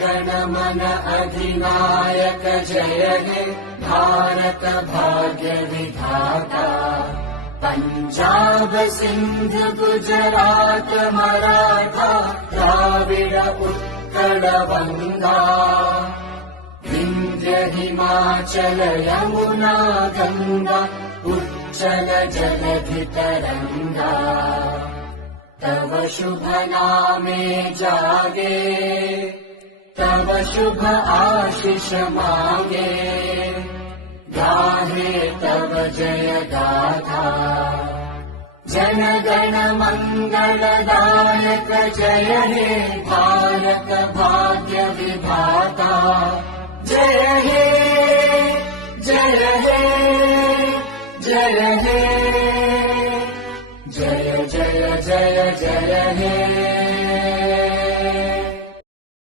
गण मन अधिनायक जय हे भारत भाग्य विधाता। पंजाब सिंध गुजरात मराठा द्राविड उत्कल गंगा। विंध्य हिमाचल यमुना गंगा उच्चल जलधि तरंगा। तव शुभ नामे जागे तव शुभ आशीष मांगे। गाहे तव जय गाथा जन गण मंगलदायक जय हे भारत भाग्य विधाता। जय हे जय हे जय हे जय जय जय जय हे।